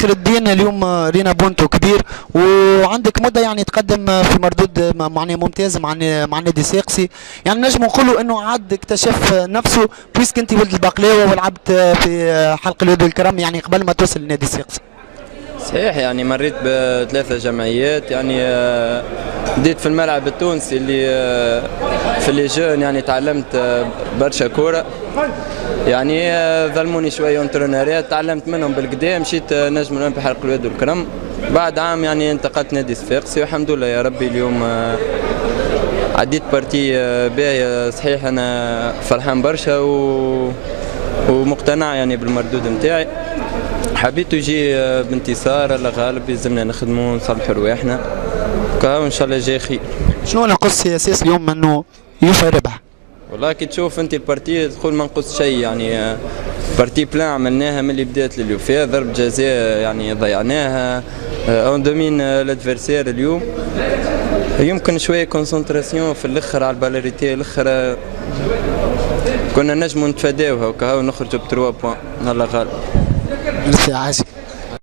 خير الدين، اليوم رينا بونتو كبير وعندك مده يعني تقدم في مردود معني ممتاز مع النادي الساقسي، يعني نجم نقولوا انه عاد اكتشف نفسه بويسك انت ولد البقلاوه ولعبت في حلق اليد والكرم يعني قبل ما توصل للنادي الساقسي. صحيح، يعني مريت بثلاثة جمعيات، يعني بديت في الملعب التونسي اللي في لي جون، يعني تعلمت برشا كورة، يعني ظلموني شوية اونترونيرات تعلمت منهم بالقدا، مشيت نجم الاولمبي حلق اليد والكرم، بعد عام يعني انتقلت نادي صفاقسي والحمد لله يا ربي اليوم عديت بارتي باهية. صحيح انا فرحان برشا ومقتنع يعني بالمردود نتاعي، حبيت يجي بانتصار، الله غالب، يلزمنا نخدموا ونصلحوا رواحنا كهو ان شاء الله جاي خير. شنو نقص يا سيس اليوم انه يوفى ربح؟ والله كي تشوف انت البارتي تقول ما نقص شيء، يعني بارتي بلان عملناها من اللي بدات للوفاء، ضرب جزاء يعني ضيعناها، اون دومين الادفيرسير اليوم، يمكن شويه كونسنتراسيون في الاخر على البالاريتي الاخر كنا نجموا نتفاداوها وكهو نخرجوا ب 3 بوان، الله غالب. ميرسي عاشق.